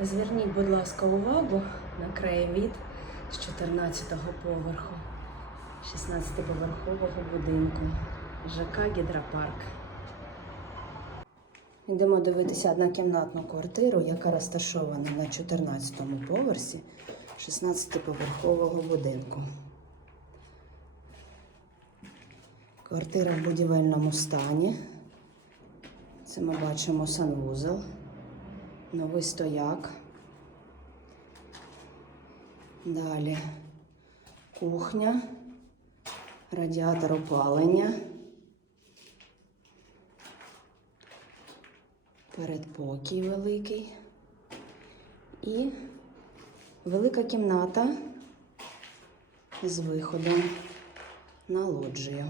Зверніть, будь ласка, увагу на краєвід з 14-го поверху 16-поверхового будинку ЖК Гідропарк. Йдемо дивитися однокімнатну квартиру, яка розташована на 14-му поверсі 16-поверхового будинку. Квартира в будівельному стані. Це ми бачимо санвузол, новий стояк. Далі кухня, радіатор опалення, передпокій великий і велика кімната з виходом на лоджію.